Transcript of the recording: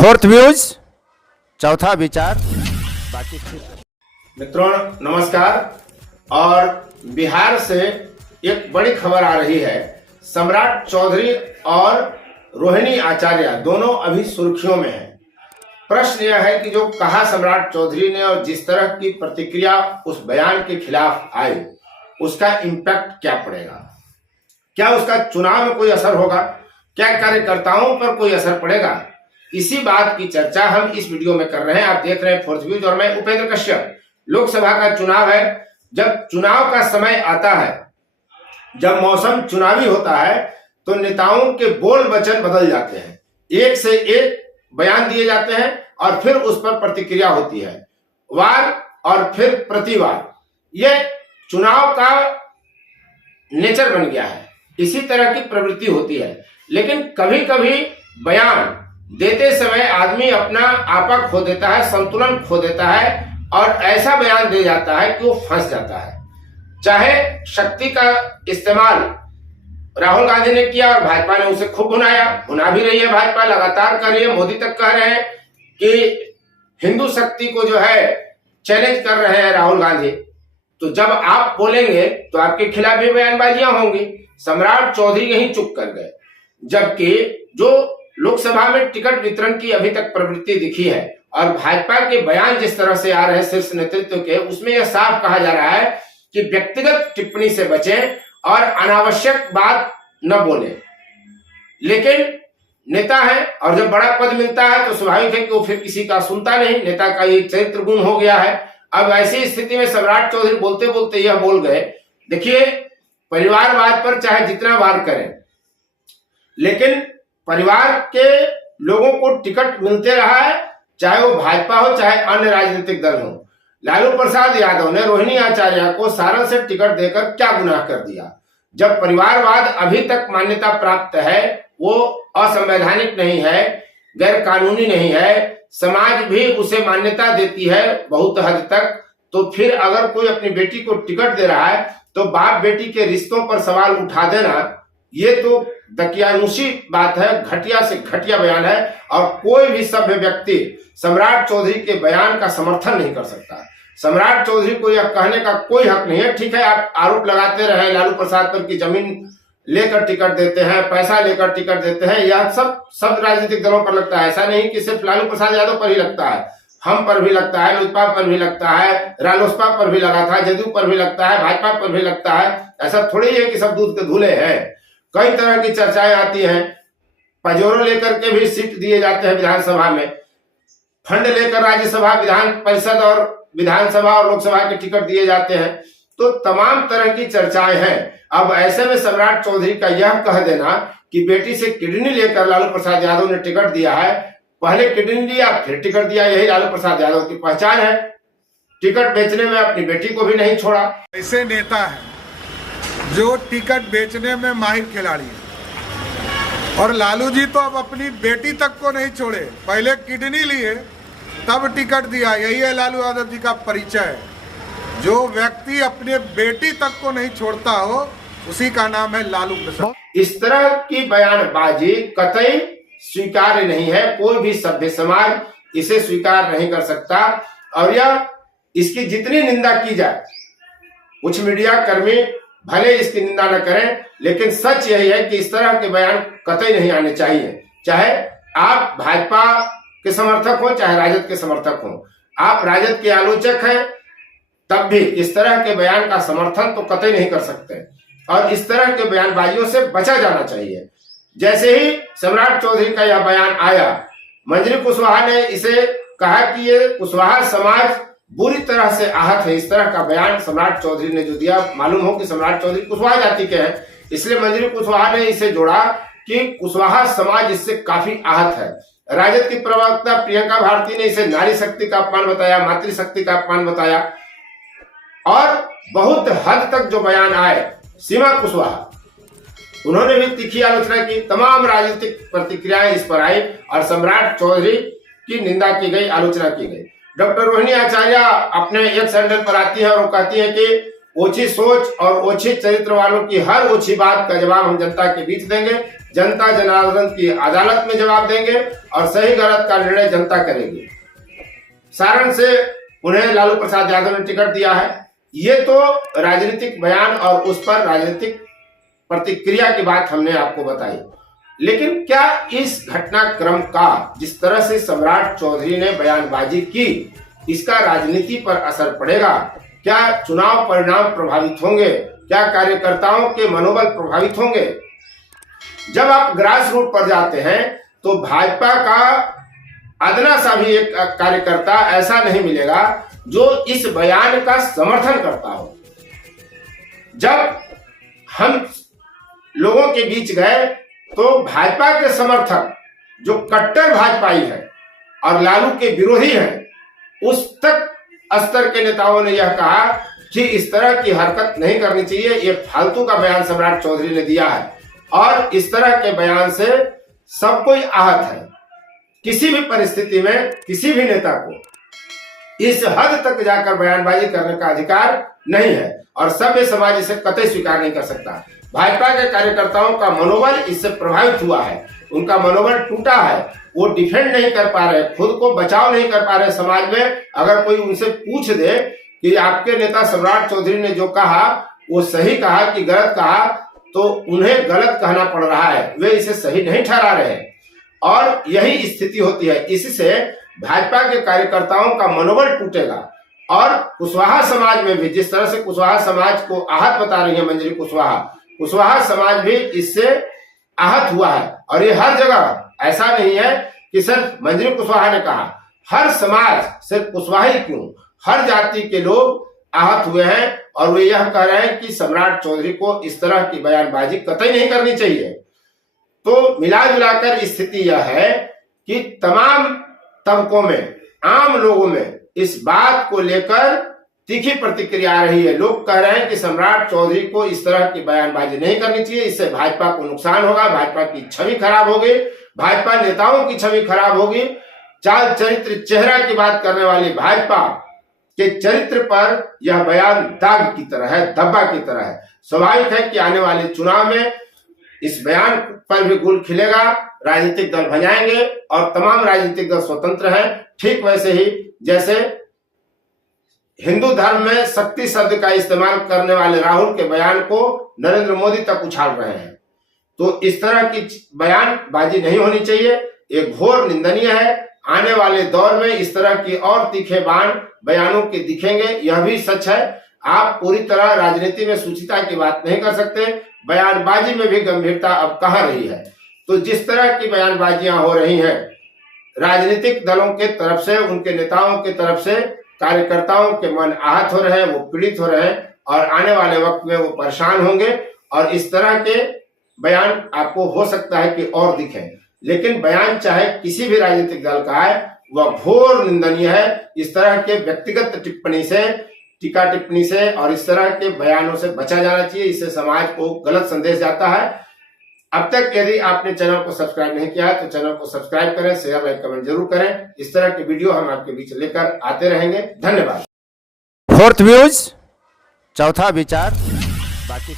Fourth views, चौथा विचार, बाकी मित्रों नमस्कार। और बिहार से एक बड़ी खबर आ रही है। सम्राट चौधरी और रोहिणी आचार्य दोनों अभी सुर्खियों में हैं। प्रश्न यह है कि जो कहा सम्राट चौधरी ने और जिस तरह की प्रतिक्रिया उस बयान के खिलाफ आई, उसका इम्पैक्ट क्या पड़ेगा? क्या उसका चुनाव में कोई असर होगा? क्या कार्यकर्ताओं पर कोई असर पड़ेगा? इसी बात की चर्चा हम इस वीडियो में कर रहे हैं। आप देख रहे हैं फोर्थ व्यूज और मैं उपेंद्र कश्यप। लोकसभा का चुनाव है। जब चुनाव का समय आता है, जब मौसम चुनावी होता है, तो नेताओं के बोल वचन बदल जाते हैं। एक से एक बयान दिए जाते हैं और फिर उस पर प्रतिक्रिया होती है, वार और फिर प्रतिवार। यह चुनाव का नेचर बन गया है। इसी तरह की प्रवृत्ति होती है। लेकिन कभी कभी बयान देते समय आदमी अपना आपा खो देता है, संतुलन खो देता है और ऐसा बयान दे जाता है कि वो फंस जाता है। चाहे शक्ति का इस्तेमाल राहुल गांधी ने किया और भाजपा ने उसे खूब भुना भी रही है। भाजपा लगातार कर रही है। मोदी तक कह रहे हैं कि हिंदू शक्ति को जो है चैलेंज कर रहे हैं राहुल गांधी। तो जब आप बोलेंगे तो आपके खिलाफ भी बयानबाजियां होंगी। सम्राट चौधरी यहीं चुप कर गए, जबकि जो लोकसभा में टिकट वितरण की अभी तक प्रवृत्ति दिखी है और भाजपा के बयान जिस तरह से आ रहे हैं शीर्ष नेतृत्व के, उसमें यह साफ कहा जा रहा है कि व्यक्तिगत टिप्पणी से बचें और अनावश्यक बात न बोलें। लेकिन नेता है और जब बड़ा पद मिलता है तो स्वाभाविक है कि वो फिर किसी का सुनता नहीं। नेता का ये चरित्र गुण हो गया है। अब ऐसी स्थिति में सम्राट चौधरी बोलते बोलते यह बोल गए। देखिए, परिवारवाद पर चाहे जितना वार करें, लेकिन परिवार के लोगों को टिकट मिलते रहा है, चाहे वो भाजपा हो चाहे अन्य राजनीतिक दल हो। लालू प्रसाद यादव ने रोहिणी आचार्य को सारण से टिकट देकर क्या गुनाह कर दिया? जब परिवारवाद अभी तक मान्यता प्राप्त है, वो असंवैधानिक नहीं है, गैर कानूनी नहीं है, समाज भी उसे मान्यता देती है बहुत हद तक, तो फिर अगर कोई अपनी बेटी को टिकट दे रहा है तो बाप बेटी के रिश्तों पर सवाल उठा देना, ये तो दकियानुसी बात है, घटिया से घटिया बयान है। और कोई भी सभ्य व्यक्ति सम्राट चौधरी के बयान का समर्थन नहीं कर सकता। सम्राट चौधरी को यह कहने का कोई हक नहीं है। ठीक है, आप आरोप लगाते रहे लालू प्रसाद पर कि जमीन लेकर टिकट देते हैं, पैसा लेकर टिकट देते हैं, यह सब राजनीतिक दलों पर लगता है। ऐसा नहीं कि सिर्फ लालू प्रसाद यादव पर ही लगता है, हम पर भी लगता है, लोजपा पर भी लगता है, रालोसपा पर भी लगा था, जदयू पर भी लगता है, भाजपा पर भी लगता है। ऐसा थोड़ी है कि सब दूध के धुले हैं। कई तरह की चर्चाएं आती हैं। पजोरों लेकर के भी सीट दिए जाते हैं विधानसभा में, फंड लेकर राज्यसभा, विधान परिषद और विधानसभा और लोकसभा के टिकट दिए जाते हैं। तो तमाम तरह की चर्चाएं हैं। अब ऐसे में सम्राट चौधरी का यह कह देना कि बेटी से किडनी लेकर लालू प्रसाद यादव ने टिकट दिया है, पहले किडनी दिया फिर टिकट दिया, यही लालू प्रसाद यादव की पहचान है। टिकट बेचने में अपनी बेटी को भी नहीं छोड़ा। ऐसे नेता है जो टिकट बेचने में माहिर खिलाड़ी है। और लालू जी तो अब अपनी बेटी तक को नहीं छोड़े, पहले किडनी लिए तब टिकट दिया। यही है लालू यादव जी का परिचय है। जो व्यक्ति अपने बेटी तक को नहीं छोड़ता हो, उसी का नाम है लालू प्रसाद। इस तरह की बयानबाजी कतई स्वीकार्य नहीं है। कोई भी सभ्य समाज इसे स्वीकार नहीं कर सकता। और यह इसकी जितनी निंदा की जाए, कुछ मीडिया कर्मी भले इसकी निंदा न करें, लेकिन सच यही है कि इस तरह के बयान कतई नहीं आने चाहिए। चाहे आप भाजपा के समर्थक हो चाहे राजद के समर्थक हो, आप राजद के आलोचक हैं, तब भी इस तरह के बयान का समर्थन तो कतई नहीं कर सकते। और इस तरह के बयानबाजियों से बचा जाना चाहिए। जैसे ही सम्राट चौधरी का यह बयान आया, मंजरी कुशवाहा ने इसे कहा कि ये कुशवाहा समाज बुरी तरह से आहत है। इस तरह का बयान सम्राट चौधरी ने जो दिया, मालूम हो कि सम्राट चौधरी कुशवाहा जाति के हैं, इसलिए मंजरी कुशवाहा ने इसे जोड़ा कि कुशवाहा समाज इससे काफी आहत है। राजद की प्रवक्ता प्रियंका भारती ने इसे नारी शक्ति का अपमान बताया, मातृशक्ति का अपमान बताया। और बहुत हद तक जो बयान आए, सीमा कुशवाहा, उन्होंने भी तीखी आलोचना की। तमाम राजनीतिक प्रतिक्रियाएं इस पर आई और सम्राट चौधरी की निंदा की गई, आलोचना की गई। डॉक्टर रोहिणी आचार्य अपने एक सैंडल पर आती है और वो कहती है कि ओछी सोच और ओछी चरित्र वालों की हर ओछी बात का जवाब हम जनता के बीच देंगे। जनता जनार्दन की अदालत में जवाब देंगे और सही गलत का निर्णय जनता करेगी। सारण से उन्हें लालू प्रसाद यादव ने टिकट दिया है। ये तो राजनीतिक बयान और उस पर राजनीतिक प्रतिक्रिया की बात हमने आपको बताई, लेकिन क्या इस घटनाक्रम का जिस तरह से सम्राट चौधरी ने बयानबाजी की, इसका राजनीति पर असर पड़ेगा? क्या चुनाव परिणाम प्रभावित होंगे? क्या कार्यकर्ताओं के मनोबल प्रभावित होंगे? जब आप ग्रास रूट पर जाते हैं तो भाजपा का अदना सा भी एक कार्यकर्ता ऐसा नहीं मिलेगा जो इस बयान का समर्थन करता हो। जब हम लोगों के बीच गए तो भाजपा के समर्थक जो कट्टर भाजपाई है और लालू के विरोधी हैं, उस तक स्तर के नेताओं ने यह कहा कि इस तरह की हरकत नहीं करनी चाहिए, ये फालतू का बयान सम्राट चौधरी ने दिया है। और इस तरह के बयान से सब कोई आहत है। किसी भी परिस्थिति में किसी भी नेता को इस हद तक जाकर बयानबाजी करने का अधिकार नहीं है और सभ्य समाज इसे कतई स्वीकार नहीं कर सकता। भाजपा के कार्यकर्ताओं का मनोबल इससे प्रभावित हुआ है, उनका मनोबल टूटा है, वो डिफेंड नहीं कर पा रहे, खुद को बचाव नहीं कर पा रहे समाज में। अगर कोई उनसे पूछ दे कि आपके नेता सम्राट चौधरी ने जो कहा वो सही कहा कि गलत कहा, तो उन्हें गलत कहना पड़ रहा है, वे इसे सही नहीं ठहरा रहे और यही स्थिति होती है। इससे भाजपा के कार्यकर्ताओं का मनोबल टूटेगा और कुशवाहा समाज में भी, जिस तरह से कुशवाहा समाज को आहत बता रही है मंजरी कुशवाहा समाज भी इससे आहत हुआ है। और ये हर जगह, ऐसा नहीं है कि सिर्फ मंजरी कुशवाहा ने कहा, हर समाज, सिर्फ कुशवाहा ही क्यों, हर जाति के लोग आहत हुए हैं और वे यह कह रहे हैं कि सम्राट चौधरी को इस तरह की बयानबाजी कतई नहीं करनी चाहिए। तो मिला जुलाकर स्थिति यह है कि तमाम तबकों में, आम लोगों में इस बात को लेकर तीखी प्रतिक्रिया आ रही है। लोग कह रहे हैं कि सम्राट चौधरी को इस तरह की बयानबाजी नहीं करनी चाहिए, इससे भाजपा को नुकसान होगा, भाजपा की छवि खराब होगी, भाजपा नेताओं की छवि खराब होगी। चाल चरित्र चेहरा की बात करने वाली भाजपा के चरित्र पर यह बयान दाग की तरह है, धब्बा की तरह है। स्वाभाविक है कि आने वाले चुनाव में इस बयान पर भी गुल खिलेगा, राजनीतिक दल भजाएंगे और तमाम राजनीतिक दल स्वतंत्र हैं। ठीक वैसे ही जैसे हिंदू धर्म में शक्ति शब्द का इस्तेमाल करने वाले राहुल के बयान को नरेंद्र मोदी तक उछाल रहे हैं, तो इस तरह की बयानबाजी नहीं होनी चाहिए, ये घोर निंदनीय है। आने वाले दौर में इस तरह की और तीखे बयानों के दिखेंगे, यह भी सच है। आप पूरी तरह राजनीति में सूचिता की बात नहीं कर सकते, बयानबाजी में भी गंभीरता अब कहाँ रही है। तो जिस तरह की बयानबाजियां हो रही हैं राजनीतिक दलों के तरफ से, उनके नेताओं के तरफ से, कार्यकर्ताओं के मन आहत हो रहे हैं, वो पीड़ित हो रहे हैं और आने वाले वक्त में वो परेशान होंगे। और इस तरह के बयान आपको हो सकता है कि और दिखे, लेकिन बयान चाहे किसी भी राजनीतिक दल का है वह घोर निंदनीय है। इस तरह के व्यक्तिगत टिप्पणी से, टीका टिप्पणी से और इस तरह के बयानों से बचा जाना चाहिए, इससे समाज को गलत संदेश जाता है। अब तक यदि आपने चैनल को सब्सक्राइब नहीं किया है तो चैनल को सब्सक्राइब करें, शेयर लाइक कमेंट जरूर करें। इस तरह की वीडियो हम आपके बीच लेकर आते रहेंगे। धन्यवाद। फोर्थ व्यूज, चौथा विचार, बाकी